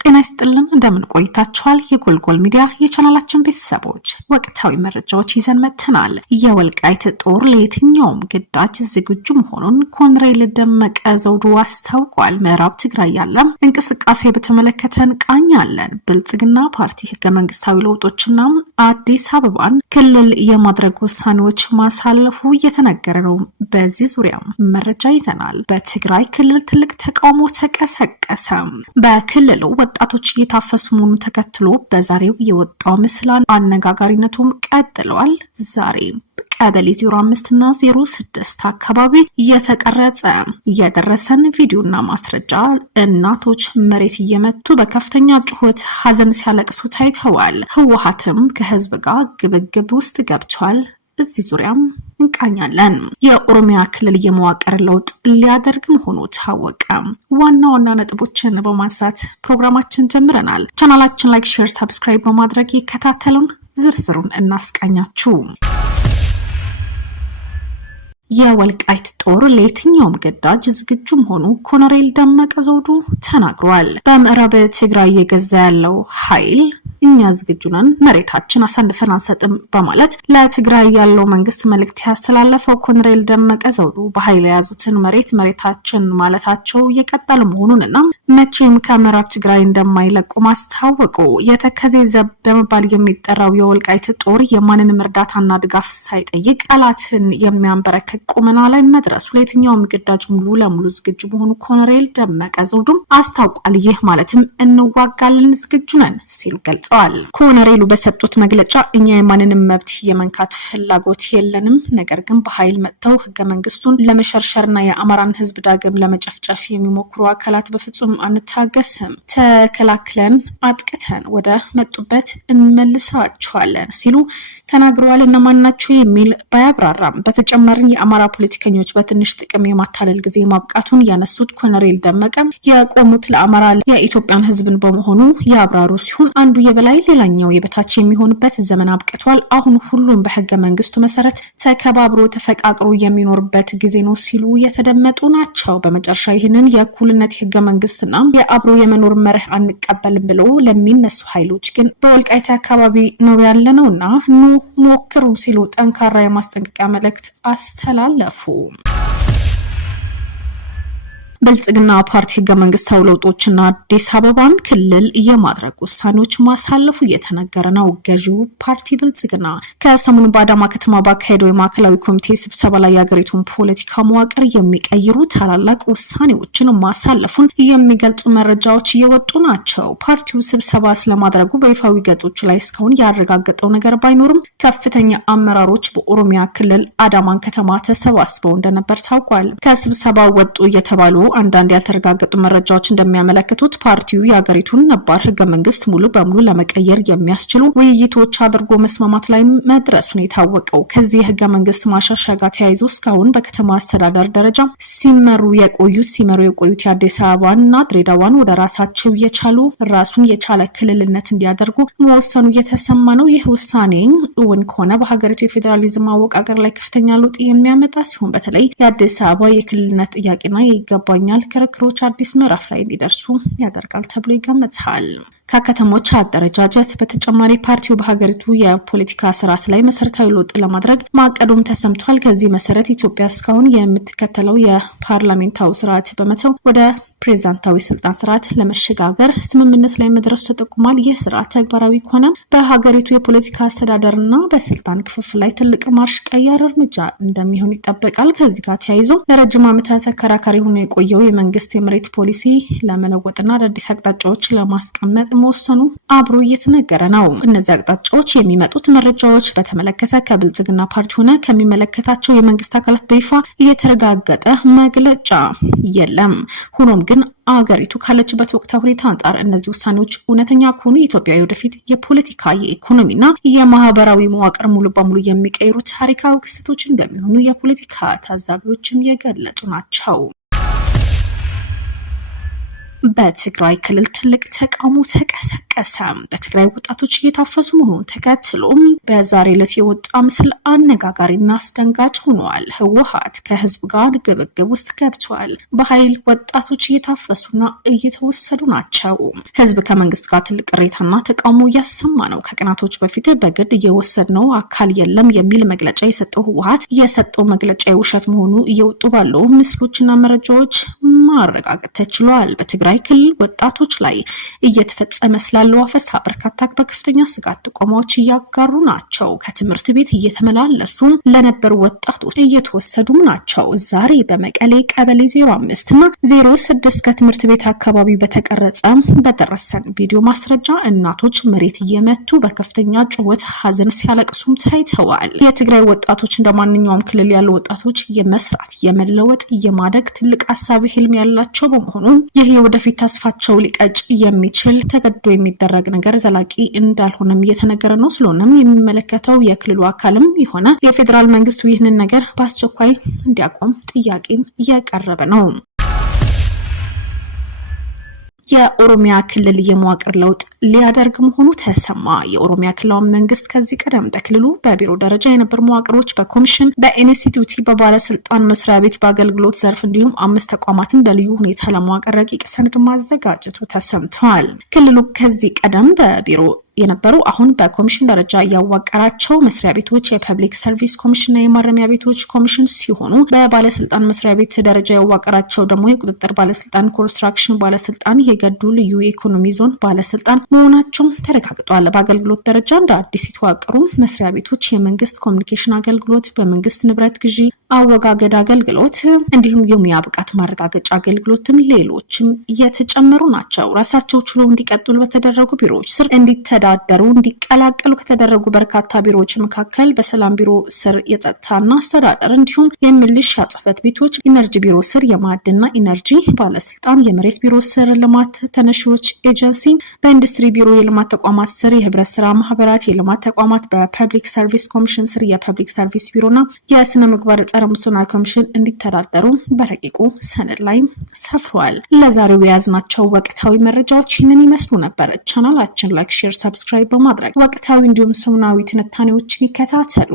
ጤና ይስጥልን እንደምን ቆይታችኋል? የጎልጎል ሚዲያ የቻናላችን ቤተሰቦች ወቅታዊ መረጃዎች ይዘን መጥተናል። የወልቃይት ጦር ለየትኛውም ግዳጅ ዝግጁ መሆኑን ኮሎኔል ደመቀ ዘውዱ አስታውቋል። ምዕራብ ትግራይ ያለም እንቅስቃሴ በተመለከተ እንቃኛለን። ብልጽግና ፓርቲ ህገ መንግስታዊ ለውጦችና አዲስ አበባን ክልል የማድረግ ውሳኔዎች ማሳለፉ እየተነገረ ነው። በዚህ ዙሪያ መረጃ ይዘናል። በትግራይ ክልል ትልቅ ተቃውሞ ተቀሰቀሰ። በክልሉ ወጣቶች እየታፈሱ መሆኑን ተከትሎ በዛሬው የወጣው ምስላን አነጋጋሪነቱም ቀጥሏል። ዛሬ ቀበሌ 05 እና 06 አካባቢ እየተቀረጸ የደረሰን ቪዲዮና ማስረጃ እናቶች መሬት እየመቱ በከፍተኛ ጩኸት ሀዘን ሲያለቅሱ ታይተዋል። ህወሓትም ከህዝብ ጋር ግብግብ ውስጥ ገብቷል። እዚህ ዙሪያም እንቃኛለን። የኦሮሚያ ክልል የመዋቅር ለውጥ ሊያደርግ መሆኑ ታወቀ። ዋና ዋና ነጥቦችን በማንሳት ፕሮግራማችን ጀምረናል። ቻናላችን ላይክ፣ ሼር፣ ሰብስክራይብ በማድረግ ይከታተሉን። ዝርዝሩን እናስቃኛችሁ። የወልቃይት ጦር ለየትኛውም ግዳጅ ዝግጁ መሆኑ ኮሎኔል ደመቀ ዘውዱ ተናግሯል። በምዕራብ ትግራይ የገዛ ያለው ኃይል እኛ ዝግጁ ነን፣ መሬታችን አሳልፈን አንሰጥም በማለት ለትግራይ ያለው መንግስት መልእክት ያስተላለፈው ኮሎኔል ደመቀ ዘውዱ በኃይል የያዙትን መሬታችን ማለታቸው እየቀጠሉ መሆኑንና መቼም ከምዕራብ ትግራይ እንደማይለቁ ማስታወቁ። የተከዜ ዘብ በመባል የሚጠራው የወልቃይት ጦር የማንንም እርዳታና ድጋፍ ሳይጠይቅ ጠላትን የሚያንበረክክ ቁመና ላይ መድረሱ ለየትኛውም ግዳጅ ሙሉ ለሙሉ ዝግጁ መሆኑ ኮሎኔል ደመቀ ዘውዱ አስታውቋል። ይህ ማለትም እንዋጋለን፣ ዝግጁ ነን ሲሉ ገልጸዋል። ኮሎኔሉ በሰጡት መግለጫ እኛ የማንንም መብት የመንካት ፍላጎት የለንም፣ ነገር ግን በኃይል መጥተው ህገ መንግስቱን ለመሸርሸርና የአማራን ህዝብ ዳግም ለመጨፍጨፍ የሚሞክሩ አካላት በፍጹም አንታገስም፣ ተከላክለን አጥቅተን ወደ መጡበት እንመልሳቸዋለን ሲሉ ተናግረዋል። እነማን ናቸው የሚል ባያብራራም በተጨማሪ የአማራ ፖለቲከኞች በትንሽ ጥቅም የማታለል ጊዜ ማብቃቱን ያነሱት ኮሎኔል ደመቀ የቆሙት ለአማራ የኢትዮጵያን ህዝብን በመሆኑ ያብራሩ ሲሆን አንዱ የበላይ ሌላኛው የበታች የሚሆንበት ዘመን አብቅቷል። አሁን ሁሉም በህገ መንግስቱ መሰረት ተከባብሮ ተፈቃቅሮ የሚኖርበት ጊዜ ነው ሲሉ የተደመጡ ናቸው። በመጨረሻ ይህንን የእኩልነት ህገ መንግስትና የአብሮ የመኖር መርህ አንቀበልም ብለው ለሚነሱ ኃይሎች ግን በወልቃይት አካባቢ ነው ያለነውና ኑ ሞክሩ ሲሉ ጠንካራ የማስጠንቀቂያ መልእክት አስተላለፉ። ብልጽግና ፓርቲ ህገ መንግስታዊ ለውጦችና አዲስ አበባን ክልል የማድረግ ውሳኔዎች ማሳለፉ እየተነገረ ነው። ገዢው ፓርቲ ብልጽግና ከሰሞኑ በአዳማ ከተማ ባካሄደው የማዕከላዊ ኮሚቴ ስብሰባ ላይ የሀገሪቱን ፖለቲካ መዋቅር የሚቀይሩ ታላላቅ ውሳኔዎችን ማሳለፉን የሚገልጹ መረጃዎች እየወጡ ናቸው። ፓርቲው ስብሰባ ስለማድረጉ በይፋዊ ገጾቹ ላይ እስካሁን ያረጋገጠው ነገር ባይኖርም ከፍተኛ አመራሮች በኦሮሚያ ክልል አዳማን ከተማ ተሰባስበው እንደነበር ታውቋል። ከስብሰባው ወጡ እየተባሉ አንዳንድ ያልተረጋገጡ መረጃዎች እንደሚያመለክቱት ፓርቲው የሀገሪቱን ነባር ህገ መንግስት ሙሉ በሙሉ ለመቀየር የሚያስችሉ ውይይቶች አድርጎ መስማማት ላይ መድረሱን የታወቀው። ከዚህ ህገ መንግስት ማሻሻያ ጋር ተያይዞ እስካሁን በከተማ አስተዳደር ደረጃ ሲመሩ የቆዩት የአዲስ አበባና ድሬዳዋን ወደ ራሳቸው የቻሉ ራሱን የቻለ ክልልነት እንዲያደርጉ መወሰኑ እየተሰማ ነው። ይህ ውሳኔ እውን ከሆነ በሀገሪቱ የፌዴራሊዝም አወቃቀር ላይ ከፍተኛ ለውጥ የሚያመጣ ሲሆን በተለይ የአዲስ አበባ የክልልነት ጥያቄና የይገባኛል ክርክሮች አዲስ ምዕራፍ ላይ እንዲደርሱ ያደርጋል ተብሎ ይገመታል። ከከተሞች አደረጃጀት በተጨማሪ ፓርቲው በሀገሪቱ የፖለቲካ ስርዓት ላይ መሰረታዊ ለውጥ ለማድረግ ማቀዱም ተሰምቷል። ከዚህ መሰረት ኢትዮጵያ እስካሁን የምትከተለው የፓርላሜንታዊ ስርዓት በመተው ወደ ፕሬዝዳንታዊ ስልጣን ስርዓት ለመሸጋገር ስምምነት ላይ መድረሱ ተጠቁሟል። ይህ ስርዓት ተግባራዊ ከሆነ በሀገሪቱ የፖለቲካ አስተዳደርና በስልጣን ክፍፍል ላይ ትልቅ ማርሽ ቀያር እርምጃ እንደሚሆን ይጠበቃል። ከዚህ ጋር ተያይዞ ለረጅም ዓመታት ተከራካሪ ሆኖ የቆየው የመንግስት የመሬት ፖሊሲ ለመለወጥና አዳዲስ አቅጣጫዎች ለማስቀመጥ መወሰኑ አብሮ እየተነገረ ነው። እነዚህ አቅጣጫዎች የሚመጡት መረጃዎች በተመለከተ ከብልጽግና ፓርቲ ሆነ ከሚመለከታቸው የመንግስት አካላት በይፋ እየተረጋገጠ መግለጫ የለም። ሆኖም ግን አገሪቱ ካለችበት ወቅታዊ ሁኔታ አንጻር እነዚህ ውሳኔዎች እውነተኛ ከሆኑ ኢትዮጵያ ወደፊት የፖለቲካ የኢኮኖሚና የማህበራዊ መዋቅር ሙሉ በሙሉ የሚቀይሩ ታሪካዊ ክስተቶች እንደሚሆኑ የፖለቲካ ታዛቢዎችም የገለጹ ናቸው። በትግራይ ክልል ትልቅ ተቃውሞ ተቀሰቀሰ። ጠቀሰ። በትግራይ ወጣቶች እየታፈሱ መሆኑን ተከትሎ በዛሬ ዕለት የወጣ ምስል አነጋጋሪና አስደንጋጭ ሆኗል። ህወሓት ከህዝብ ጋር ግብግብ ውስጥ ገብቷል። በኃይል ወጣቶች እየታፈሱና እየተወሰዱ ናቸው። ህዝብ ከመንግስት ጋር ትልቅ ቅሬታና ተቃውሞ እያሰማ ነው። ከቀናቶች በፊት በግድ እየወሰድነው አካል የለም የሚል መግለጫ የሰጠው ህወሓት የሰጠው መግለጫ የውሸት መሆኑ እየወጡ ባለው ምስሎችና መረጃዎች ማረጋገጥ ተችሏል። በትግራይ ክልል ወጣቶች ላይ እየተፈጸመ ስላለው አፈሳ በርካታ በከፍተኛ ስጋት ጥቆማዎች እያጋሩ ናቸው። ከትምህርት ቤት እየተመላለሱ ለነበሩ ወጣቶች እየተወሰዱ ናቸው። ዛሬ በመቀሌ ቀበሌ 05 እና 06 ከትምህርት ቤት አካባቢ በተቀረጸ በደረሰን ቪዲዮ ማስረጃ እናቶች መሬት እየመቱ በከፍተኛ ጩኸት ሀዘን ሲያለቅሱም ታይተዋል። የትግራይ ወጣቶች እንደማንኛውም ክልል ያሉ ወጣቶች የመስራት የመለወጥ የማደግ ትልቅ ሀሳብ ህልም ያላቸው በመሆኑ ይህ የወደፊት ተስፋቸው ሊቀጭ የሚችል ተገዶ የሚደረግ ነገር ዘላቂ እንዳልሆነም እየተነገረ ነው። ስለሆነም የሚመለከተው የክልሉ አካልም የሆነ የፌዴራል መንግስቱ ይህንን ነገር በአስቸኳይ እንዲያቆም ጥያቄም እያቀረበ ነው። የኦሮሚያ ክልል የመዋቅር ለውጥ ሊያደርግ መሆኑ ተሰማ። የኦሮሚያ ክልላዊ መንግስት ከዚህ ቀደም በክልሉ በቢሮ ደረጃ የነበሩ መዋቅሮች በኮሚሽን፣ በኢንስቲትዩት፣ በባለስልጣን መስሪያ ቤት፣ በአገልግሎት ዘርፍ እንዲሁም 5 ተቋማትን በልዩ ሁኔታ ለመዋቅር ረቂቅ ሰነድ ማዘጋጀቱ ተሰምተዋል። ክልሉ ከዚህ ቀደም በቢሮ የነበሩ አሁን በኮሚሽን ደረጃ ያዋቀራቸው መስሪያ ቤቶች የፐብሊክ ሰርቪስ ኮሚሽንና የማረሚያ ቤቶች ኮሚሽን ሲሆኑ በባለስልጣን መስሪያ ቤት ደረጃ ያዋቀራቸው ደግሞ የቁጥጥር ባለስልጣን፣ ኮንስትራክሽን ባለስልጣን፣ የገዱ ልዩ የኢኮኖሚ ዞን ባለስልጣን መሆናቸው ተረጋግጧል። በአገልግሎት ደረጃ እንደ አዲስ የተዋቀሩ መስሪያ ቤቶች የመንግስት ኮሚኒኬሽን አገልግሎት፣ በመንግስት ንብረት ግዢ አወጋገድ አገልግሎት እንዲሁም የሙያ ብቃት ማረጋገጫ አገልግሎትም ሌሎችም እየተጨመሩ ናቸው። ራሳቸው ችሎ እንዲቀጥሉ በተደረጉ ቢሮዎች ስር እንዲቀላቀሉ ከተደረጉ በርካታ ቢሮዎች መካከል በሰላም ቢሮ ስር የጸጥታና አስተዳደር እንዲሁም የሚሊሻ ጽሕፈት ቤቶች፣ ኢነርጂ ቢሮ ስር የማዕድንና ኢነርጂ ባለስልጣን፣ የመሬት ቢሮ ስር ልማት ተነሺዎች ኤጀንሲ፣ በኢንዱስትሪ ቢሮ የልማት ተቋማት ስር የህብረት ስራ ማህበራት የልማት ተቋማት፣ በፐብሊክ ሰርቪስ ኮሚሽን ስር የፐብሊክ ሰርቪስ ቢሮና የስነ ምግባር ጸረ ሙስና ኮሚሽን እንዲተዳደሩ በረቂቁ ሰነድ ላይ ሰፍሯል። ለዛሬው የያዝናቸው ወቅታዊ መረጃዎች ይህንን ይመስሉ ነበር። ቻናላችን ላይክ፣ ሼር፣ ሰብስክራይብ በማድረግ ወቅታዊ እንዲሁም ሰሙናዊ ትንታኔዎችን ይከታተሉ።